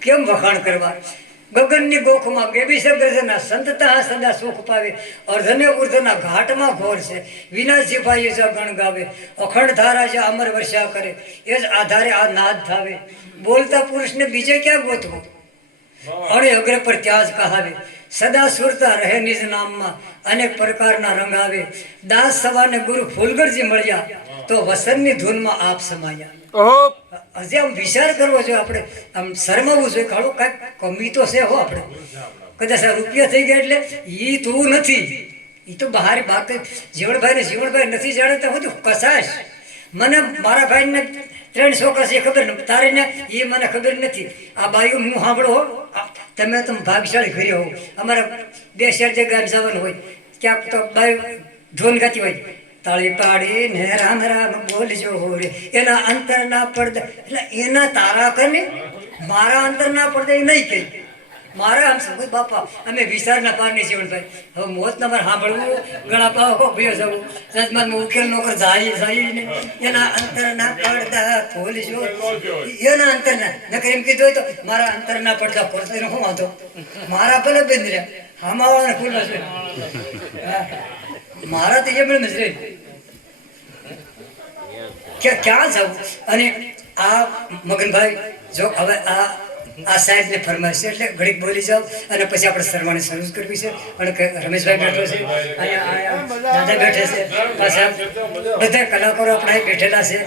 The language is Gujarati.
કેમ વખાણ કરવા ગગનની ગોખમાં બેબીસે ગર્જના સંતતા સદા સુખ પાવે અર્ધને ઉર્ધના ઘાટમાં ઘોર છે વિના સિપાહી જ ગણ ગાવે અખંડ ધારા છે અમર વર્ષા કરે એ જ આધારે આ નાદ થાવે બોલતા પુરુષને બીજે ક્યાં ગોતવું અણે અગ્ર પર ત્યાજ કહાવે સદા સુરતા રહે નિજ નામમાં અનેક પ્રકારના રંગ આવે દાસ સવાને ગુરુ ફૂલગરજી મળ્યા તો વસનની ધૂનમાં આપ સમાયા હજી આમ વિચાર કરવો જોઈએ આપણે આમ શરમાવવું જોઈએ કાળો કાંઈક કમી તો છે હો આપણે કદાચ આ રૂપિયા થઈ ગયા એટલે એ તું નથી એ તો બહાર બાકી જીવણભાઈ નથી જાણે તો બધું કસાશ મને મારા ભાઈને 3 છોકરા છે ખબર ને તારે ને એ મને ખબર નથી આ બાઈઓ હું સાંભળો તમે તો ભાગશાળી ઘરે હો અમારા 2 શેર જગ્યા જવાનું હોય ક્યાંક તો બાઈ ધોન ગાતી હોય તાળી પાડી ને રામ રામ બોલજો રે એના અંતરના પડદા એટલે એના તારા કરીને મારા અંતરના પડદા એ નહીં કહી મારા આમ સમજ બાપા અમે વિચારના પારની જીવનભાઈ હવે મોત તમારે સાંભળવું ઘણા પાકો ભયો જવું જજમાન ઉકેલ નોકર જાય ને એના અંતરના પડદા ખોલજો એના અંતરના નકર એમ કીધું હોય તો મારા અંતરના પડદા ખોલતો શું વાંધો મારા ભલે બેન રહ્યા હામાવાળાને ખુલ્લો છે મારા તો એમ જ રે ક્યાં જવું અને આ મગનભાઈ જો હવે આ સાહેબને ફરમાઈશ છે એટલે ઘડીક બોલી જાઓ અને પછી આપણે સરવાણી શરૂ કરવી છે અને રમેશભાઈ બેઠો છે અહીંયા દાદા બેઠે છે પાછા બધા કલાકારો આપણા બેઠેલા છે.